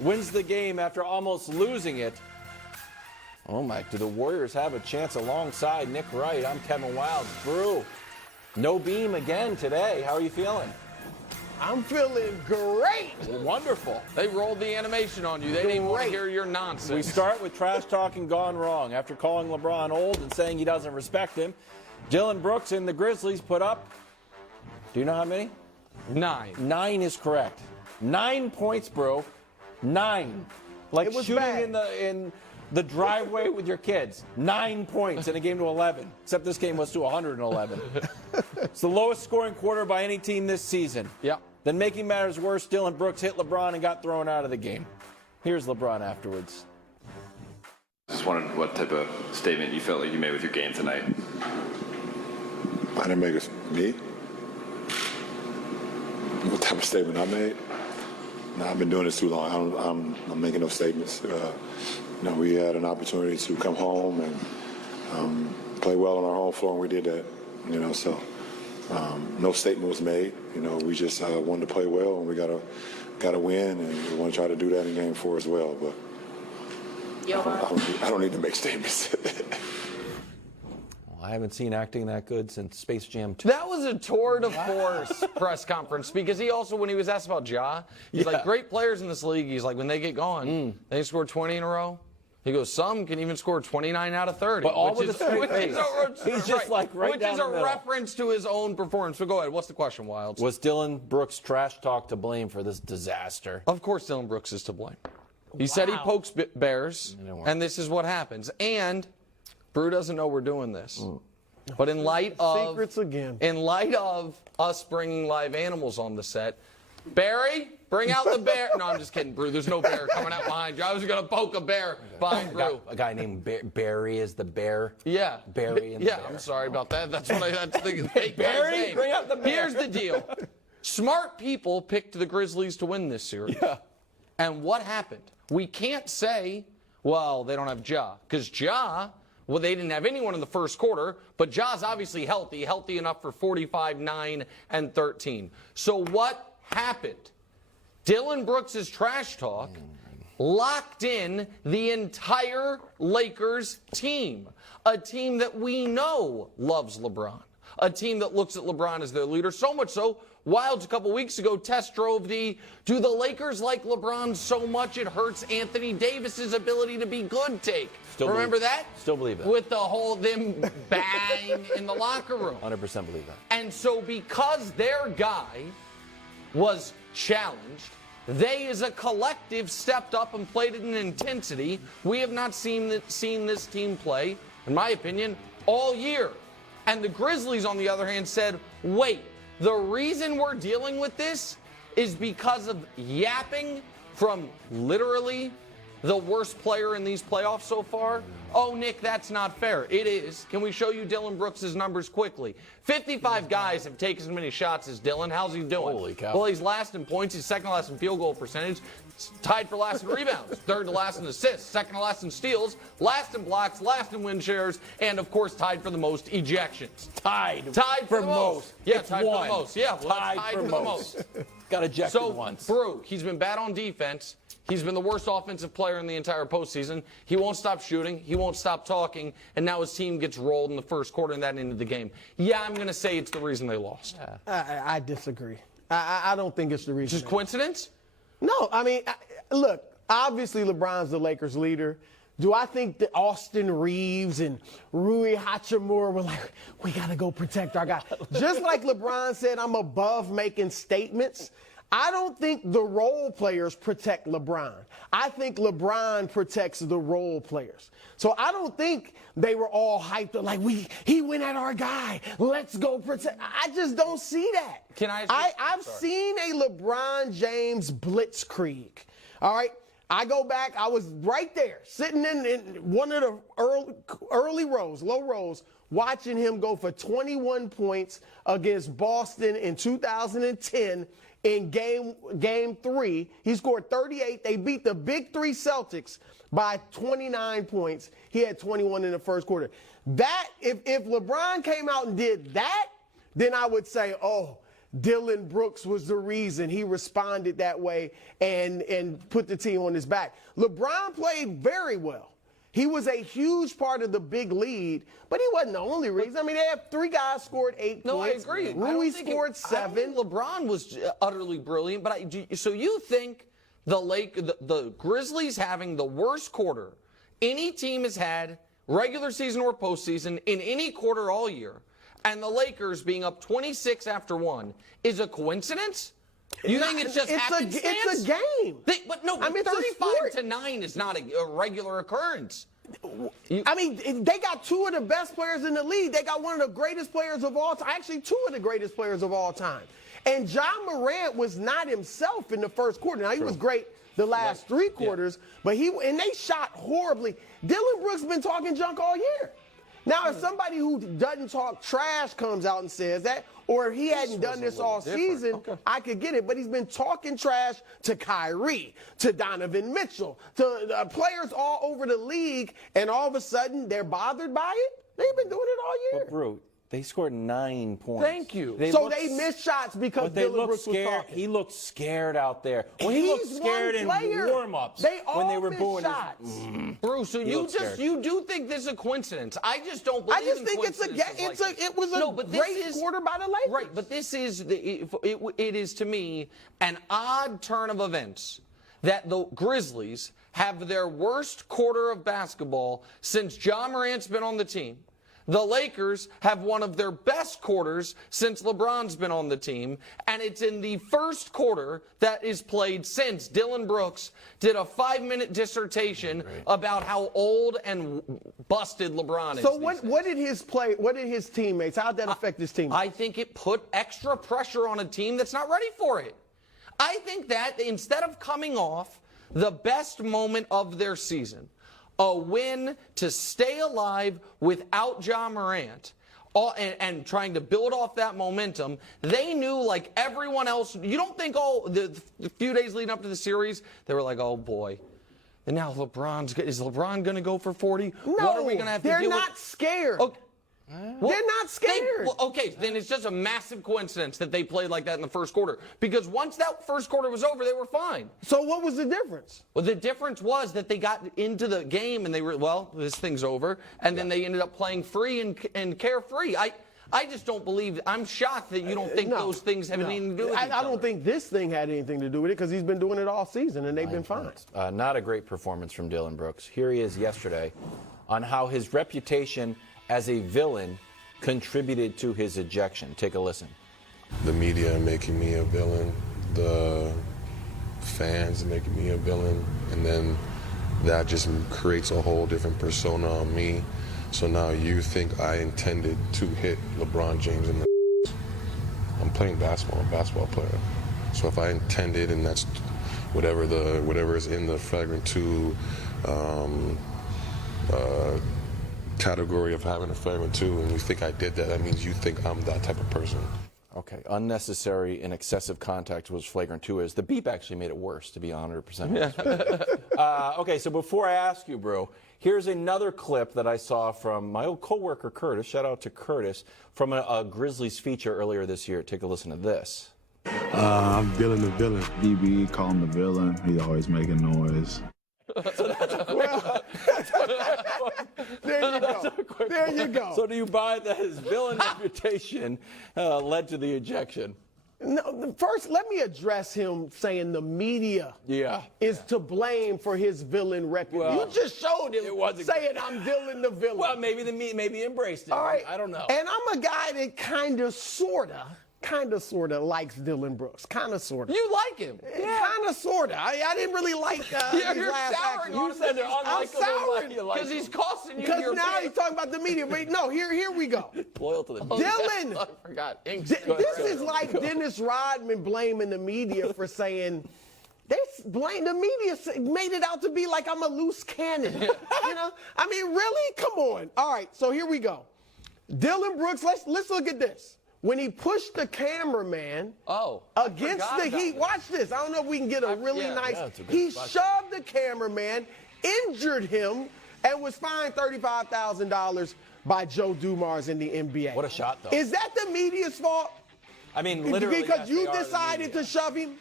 wins the game after almost losing it. Oh, my, do the Warriors have a chance alongside Nick Wright? I'm Kevin Wilds. Brew, no beam again today. How are you feeling? I'm feeling great. Wonderful. They rolled the animation on you. They didn't even want to hear your nonsense. We start with trash talking gone wrong. After calling LeBron old and saying he doesn't respect him, Dillon Brooks and the Grizzlies put up, do you know how many? 9. 9 is correct. 9 points, bro. 9. Like It was shooting bad. in the driveway with your kids. 9 points in a game to 11. Except this game was to 111. It's the lowest scoring quarter by any team this season. Yeah. Then making matters worse, Dillon Brooks hit LeBron and got thrown out of the game. Here's LeBron afterwards. Just wondered what type of statement you felt like you made with your game tonight. I didn't make me? What type of statement I made? No, I've been doing this too long. I'm making no statements. We had an opportunity to come home and play well on our home floor, and we did that. So no statement was made. We just wanted to play well, and we got to win, and we want to try to do that in Game 4 as well. But I don't need to make statements. I haven't seen acting that good since Space Jam 2. That was a tour de force press conference because he also, when he was asked about Ja, he's like, great players in this league. He's like, when they get going, they score 20 in a row. He goes, some can even score 29 out of 30. But all with a straight face. He's just like right which down is the a middle. reference to his own performance. But go ahead. What's the question, Wilds? Was Dillon Brooks trash talk to blame for this disaster? Of course, Dillon Brooks is to blame. He said he pokes bears, and this is what happens. And Brew doesn't know we're doing this. But in light of Secrets again. In light of us bringing live animals on the set, Barry, bring out the bear. No, I'm just kidding, Brew. There's no bear coming out behind you. I was going to poke a bear behind Brew. A guy named Barry is the bear. Yeah. Barry and the yeah, bear. I'm sorry about that. That's what I had to think. Barry, bring out the bear. Here's the deal. Smart people picked the Grizzlies to win this series. Yeah. And what happened? We can't say, well, they don't have Ja. Because Ja, well, they didn't have anyone in the first quarter, but Ja's obviously healthy enough for 45, 9, and 13. So what happened? Dillon Brooks' trash talk locked in the entire Lakers team, a team that we know loves LeBron, a team that looks at LeBron as their leader, so much so, Wilds a couple weeks ago test drove do the Lakers like LeBron so much it hurts Anthony Davis's ability to be good take. Remember that? Still believe that. With the whole them bang in the locker room. 100% believe that. And so because their guy was challenged, they as a collective stepped up and played at an intensity we have not seen this team play, in my opinion, all year. And the Grizzlies, on the other hand, said, wait, the reason we're dealing with this is because of yapping from literally the worst player in these playoffs so far? Oh, Nick, that's not fair. It is. Can we show you Dillon Brooks' numbers quickly? 55 guys have taken as many shots as Dillon. How's he doing? Holy cow. Well, he's last in points. He's second to last in field goal percentage. Tied for last in rebounds. Third to last in assists. Second to last in steals. Last in blocks. Last in win shares. And, of course, tied for the most ejections. Tied for the most. Yeah, It's tied one. for the most. Yeah, well, tied for the most. Got ejected So, once. Brew, he's been bad on defense. He's been the worst offensive player in the entire postseason. He won't stop shooting. He won't stop talking. And now his team gets rolled in the first quarter and that ended the game. Yeah, I'm going to say it's the reason they lost. I disagree. I don't think it's the reason. Just coincidence? No, I mean, look, obviously LeBron's the Lakers leader. Do I think that Austin Reeves and Rui Hachimura were like, we got to go protect our guy? Just like LeBron said, I'm above making statements. I don't think the role players protect LeBron. I think LeBron protects the role players. So I don't think they were all hyped up like he went at our guy. Let's go protect. I just don't see that. Can I? I've seen a LeBron James blitzkrieg. All right. I go back. I was right there, sitting in one of the early rows, low rows, watching him go for 21 points against Boston in 2010. In game 3, he scored 38. They beat the Big Three Celtics by 29 points. He had 21 in the first quarter. That if LeBron came out and did that, then I would say, oh, Dillon Brooks was the reason he responded that way and put the team on his back. LeBron played very well. He was a huge part of the big lead, but he wasn't the only reason. I mean, they have 3 guys scored 8 points. I agree. Rui scored 7. I don't think LeBron was utterly brilliant, but so you think the Grizzlies having the worst quarter any team has had, regular season or postseason, in any quarter all year, and the Lakers being up 26 after 1 is a coincidence? You think it's just happenstance? It's a game. But 35-9 is not a regular occurrence. I mean, they got 2 of the best players in the league. They got one of the greatest players of all time. Actually, 2 of the greatest players of all time. And John Morant was not himself in the first quarter. Now, he was great the last 3 quarters, but they shot horribly. Dillon Brooks been talking junk all year. Now, if somebody who doesn't talk trash comes out and says that, or if he hadn't done this all season, I could get it. But he's been talking trash to Kyrie, to Donovan Mitchell, to players all over the league, and all of a sudden they're bothered by it? They've been doing it all year. But, Brew, they scored 9 points. Thank you. They missed shots because Dillon Brooks was talking. He looked scared out there. When he looked scared in warm-ups, when they were booing shots. Bruce, so you do think this is a coincidence? I just don't believe. I just think it was a great quarter by the Lakers. Right, but this is it is to me an odd turn of events that the Grizzlies have their worst quarter of basketball since John Morant's been on the team. The Lakers have one of their best quarters since LeBron's been on the team, and it's in the first quarter that is played since Dillon Brooks did a 5-minute dissertation about how old and busted LeBron is. So what did his teammates, how did that affect his team? I think it put extra pressure on a team that's not ready for it. I think that instead of coming off the best moment of their season, a win to stay alive without John Morant and trying to build off that momentum, they knew, like everyone else, you don't think the few days leading up to the series, they were like, oh boy. And now is LeBron going to go for 40? No, what are we going to have to they're deal not with? scared. Okay. They're not scared. Okay, then it's just a massive coincidence that they played like that in the first quarter. Because once that first quarter was over, they were fine. So what was the difference? Well, the difference was that they got into the game and they were, well, this thing's over. And then they ended up playing free and carefree. I just don't believe, I'm shocked that you don't think those things have anything to do with it. I don't think this thing had anything to do with it because he's been doing it all season and they've been fine. Not a great performance from Dillon Brooks. Here he is yesterday on how his reputation as a villain contributed to his ejection. Take a listen. The media making me a villain, the fans making me a villain, and then that just creates a whole different persona on me. So now you think I intended to hit LeBron James in the I'm playing basketball, I'm a basketball player. So if I intended, and that's whatever is in the flagrant 2 category of having a flagrant 2, and you think I did that means you think I'm that type of person. Okay, unnecessary and excessive contact was flagrant 2 is. The beep actually made it worse, to be 100%. Okay, so before I ask you, bro, here's another clip that I saw from my old coworker Curtis. Shout out to Curtis from a Grizzlies feature earlier this year. Take a listen to this. I'm Dillon the villain. DB, call him the villain. He's always making noise. There you go. There you go. So do you buy that his villain reputation led to the ejection? No, first, let me address him saying the media is to blame for his villain reputation. You just showed him saying I'm Dillon the villain. Well, maybe he embraced it. All right. I don't know. And I'm a guy that kind of, sort of likes Dillon Brooks. Kind of, sort of. You like him. Kind of, sort of. I didn't really like you're souring on him. You said they're unlikable. Because he's costing you because your now he's talking about the media. But no, here we go. Loyal to the Dillon. I forgot. This is like Dennis Rodman blaming the media for saying, the media made it out to be like I'm a loose cannon. You know? I mean, really? Come on. All right, so here we go. Dillon Brooks, let's look at this. When he pushed the cameraman against the heat, watch this. I don't know if we can get a really nice. He shoved the cameraman, injured him, and was fined $35,000 by Joe Dumars in the NBA. What a shot, though. Is that the media's fault? I mean, literally, because yes, you they are the decided media. to shove him.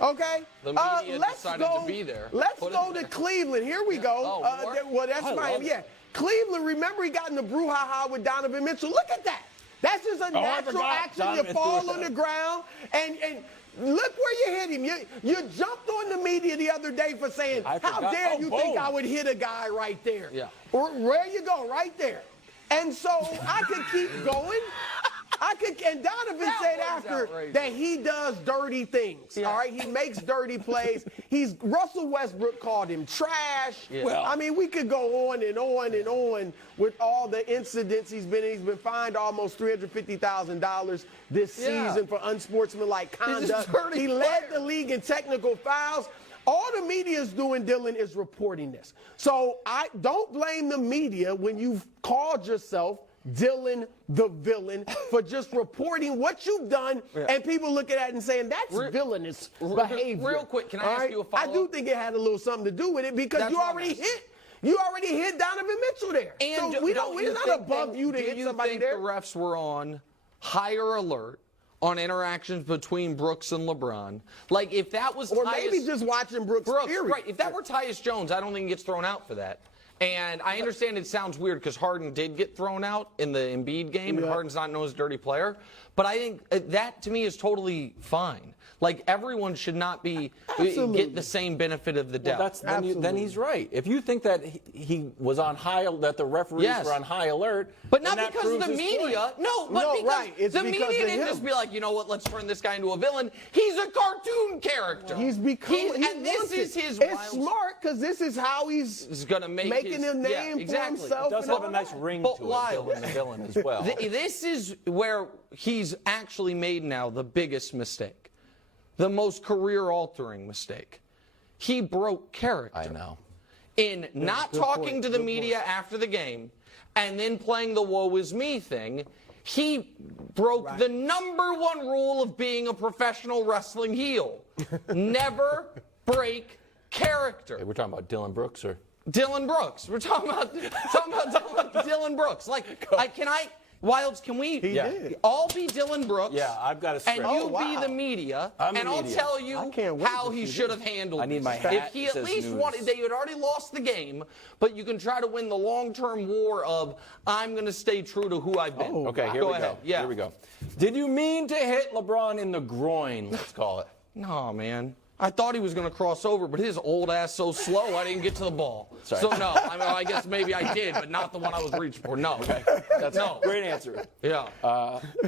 Okay. The media decided to be there. Let's Put go him to there. Cleveland. Here we go. Oh, more? Well, that's I Miami. love Yeah. Cleveland. Remember, he got in the brouhaha with Donovan Mitchell. Look at that. That's just a natural forgot. action. Donovan You fall threw it on the out. ground and look where you hit him. You jumped on the media the other day for saying, I how forgot. dare Oh, you think boom. I would hit a guy right there? Yeah. Where you go, right there. And so I could keep going. And Donovan said was after outrageous. that he does dirty things. Yeah. All right, he makes dirty plays. Russell Westbrook called him trash. Yeah. Well- I mean, we could go on and on and on with all the incidents he's been in. He's been fined almost $350,000 this Yeah. season for unsportsmanlike He's a conduct. dirty He led player. the league in technical fouls. All the media is doing, Dillon, is reporting this. So I don't blame the media when you've called yourself Dillon the villain for just reporting what you've done, and people looking at it and saying that's villainous behavior. Real quick, can I All ask right? you a I follow-up? do think it had a little something to do with it because That's you what I'm already asking. hit Donovan Mitchell there. And so we're not above you to do hit you somebody think there. the refs were on higher alert on interactions between Brooks and LeBron? Like, if that was Or Tyus, maybe just watching Brooks, period. right? If that were Tyus Jones, I don't think he gets thrown out for that. And I understand it sounds weird because Harden did get thrown out in the Embiid game, and Yeah. Harden's not known as a dirty player. But I think that to me is totally fine. Like, everyone should not be Absolutely. get the same benefit of the Well, doubt. then he's right. If you think that he was on that the referees Yes. were on high alert, But then not that because of proves the his media. point. No, but No, because right. It's the because media of didn't him. just be like, you know what, let's turn this guy into a villain. He's a cartoon character. He's become. and this is his It's wild. smart because this is how he's Going to make making his, a name for exactly. himself. It does and have a all nice that. ring But to wild. it, Dillon the villain as well. This is where he's actually made now the biggest mistake, the most career-altering mistake. He broke character. I know. In not talking to the media after the game and then playing the woe is me thing, he broke the number one rule of being a professional wrestling heel. Never break character. Hey, we're talking about Dillon Brooks, or Dillon Brooks. We're talking about Dillon Brooks. Wilds, can we did. all be Dillon Brooks? Yeah, I've got a script. And you Oh, wow. be the media, I'm the and I'll media. tell I you can't wait how to he see should this. have handled I need this. my hat If he that at says least news. wanted, they had already lost the game, but you can try to win the long-term war of I'm going to stay true to who I've been. Okay, here Go we ahead. go. Yeah. Here we go. Did you mean to hit LeBron in the groin? Let's call it. No, man. I thought he was going to cross over, but his old ass so slow, I didn't get to the ball. Sorry. So no, I guess maybe I did, but not the one I was reaching for. No. Okay, that's No. a great answer. Yeah.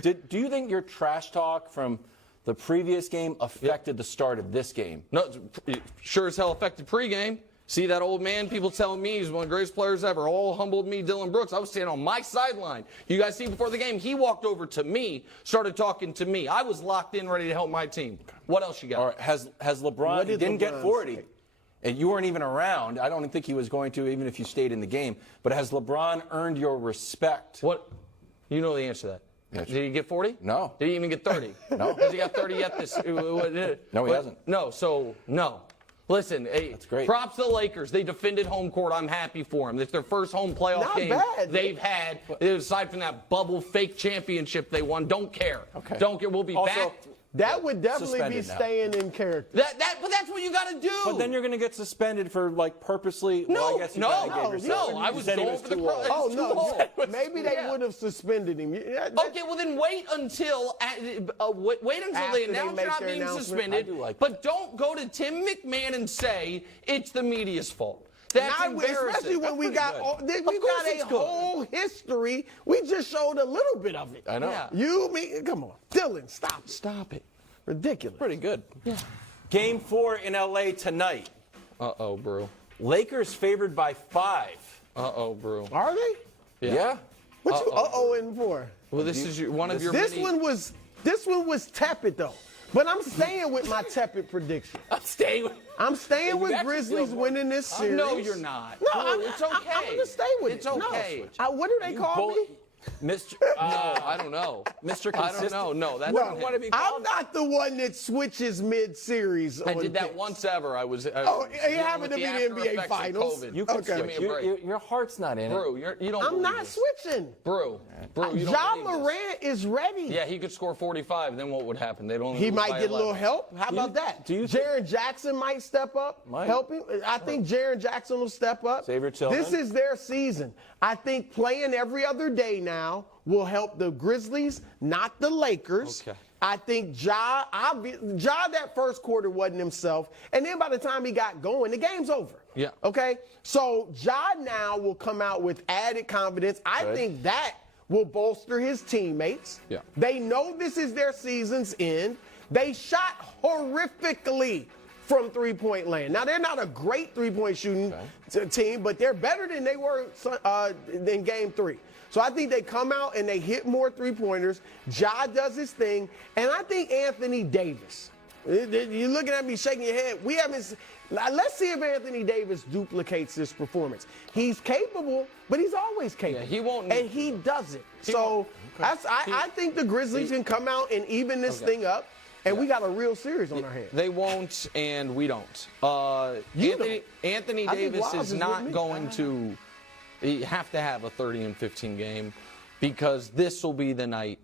Do you think your trash talk from the previous game affected the start of this game? No, it sure as hell affected pregame. See that old man? People telling me he's one of the greatest players ever. All humbled me, Dillon Brooks. I was standing on my sideline. You guys see before the game, he walked over to me, started talking to me. I was locked in, ready to help my team. What else you got? All right, has LeBron? What He did didn't get LeBron 40, say? and you weren't even around. I don't think he was going to, even if you stayed in the game. But has LeBron earned your respect? What? You know the answer to that. Yes. Did he get 40? No. Did he even get 30? No. Has he got 30 yet? No, he hasn't. No, so no. Listen, That's great. Props to the Lakers. They defended home court. I'm happy for them. It's their first home playoff Not game bad. they've had. Aside from that bubble fake championship they won, don't care. Okay. Don't care. We'll be Also, back. That would definitely be Suspended now. staying in character. But that's what you got to do. But then you're going to get suspended for purposely. well, I guess you kinda gave yourself- no. I you was said he going for the too cross. old. Oh, It's no. too old. Maybe they Yeah. would have suspended him. Okay, well then wait until wait until After they they announce make you're not their being announcement. suspended. I do like but don't go to Tim McMahon and say it's the media's fault. That's embarrassing. Especially when we got pretty we Of course got a it's good. whole history. We just showed a little bit of it. I know. Yeah. You, me, come on, Dillon, stop. Stop it. Ridiculous. Pretty good. Yeah. Game 4 in LA tonight. Uh-oh, bro. Lakers favored by 5. Uh-oh, bro. Are they? Yeah. What you uh-oh-ing for? Well, this is one of your This many... one was tepid though. But I'm staying with my tepid prediction. I'm staying with. I'm staying You with actually Grizzlies feel more- winning this series. No, you're not. No, It's okay. I'm gonna stay with It's it. okay. No. What do they call me? Mr. No, I don't know. Mr. I Consistent. don't know. No, that's What, not what him. have you I'm called? not the one that switches mid-series. I did that once ever. I was. Oh, it dealing happened with to be the after NBA effects of Finals. COVID. You can Okay. Give me a break. your heart's not in it. Brew, you don't. I'm believe not this. switching. Brew, you don't John believe this. Morant is ready. Yeah, he could score 45. Then what would happen? They'd only He lose might by get a little 11. help. How about that? do you think- Jaren Jackson might step up, Might. help him. I think Jaren Jackson will step up. Xavier Tillman. This is their season. I think playing every other day now will help the Grizzlies, not the Lakers. Okay. I think Ja that first quarter wasn't himself, and then by the time he got going, the game's over. Yeah. Okay. So Ja now will come out with added confidence. I Good. think that will bolster his teammates. Yeah. They know this is their season's end. They shot horrifically from three-point land. Now, they're not a great three-point shooting team, but they're better than they were in Game 3. So I think they come out and they hit more three-pointers. Ja does his thing. And I think Anthony Davis. You're looking at me shaking your head. Let's see if Anthony Davis duplicates this performance. He's capable, but he's always capable. Yeah, he won't. And he does it. So I think the Grizzlies can come out and even this thing up. And we got a real series on our hands. They won't, and we don't. You Anthony I think Davis Woz is is with not me. going to have to have a 30-15 game because this will be the night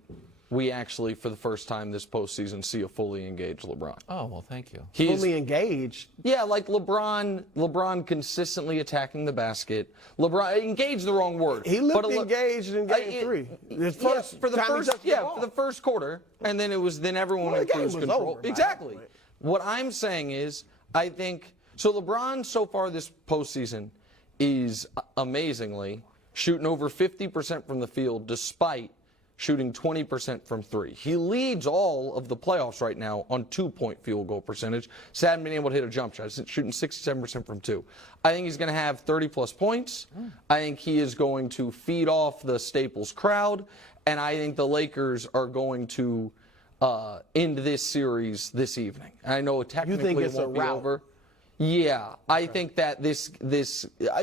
we actually, for the first time this postseason, see a fully engaged LeBron. Oh, well, thank you. He's, Fully engaged. yeah, like LeBron consistently attacking the basket. LeBron engaged the wrong word. He but looked engaged in Game 3. His first for the time he first touched the ball. for the first quarter, and then everyone Well, in the game cruise was control. over by Exactly. that point. What I'm saying is, I think so. LeBron so far this postseason is amazingly shooting over 50% from the field, despite shooting 20% from three. He leads all of the playoffs right now on 2-point field goal percentage. Just hadn't been able to hit a jump shot. He's shooting 67% from two. I think he's going to have 30-plus points. I think he is going to feed off the Staples crowd. And I think the Lakers are going to end this series this evening. I know technically it's it won't a be rout? over. Yeah, I think that this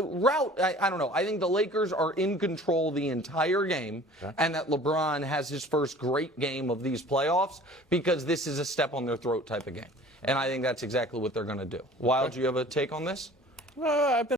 route, I don't know. I think the Lakers are in control the entire game, and that LeBron has his first great game of these playoffs because this is a step on their throat type of game. And I think that's exactly what they're going to do. Wild, do you have a take on this? I've been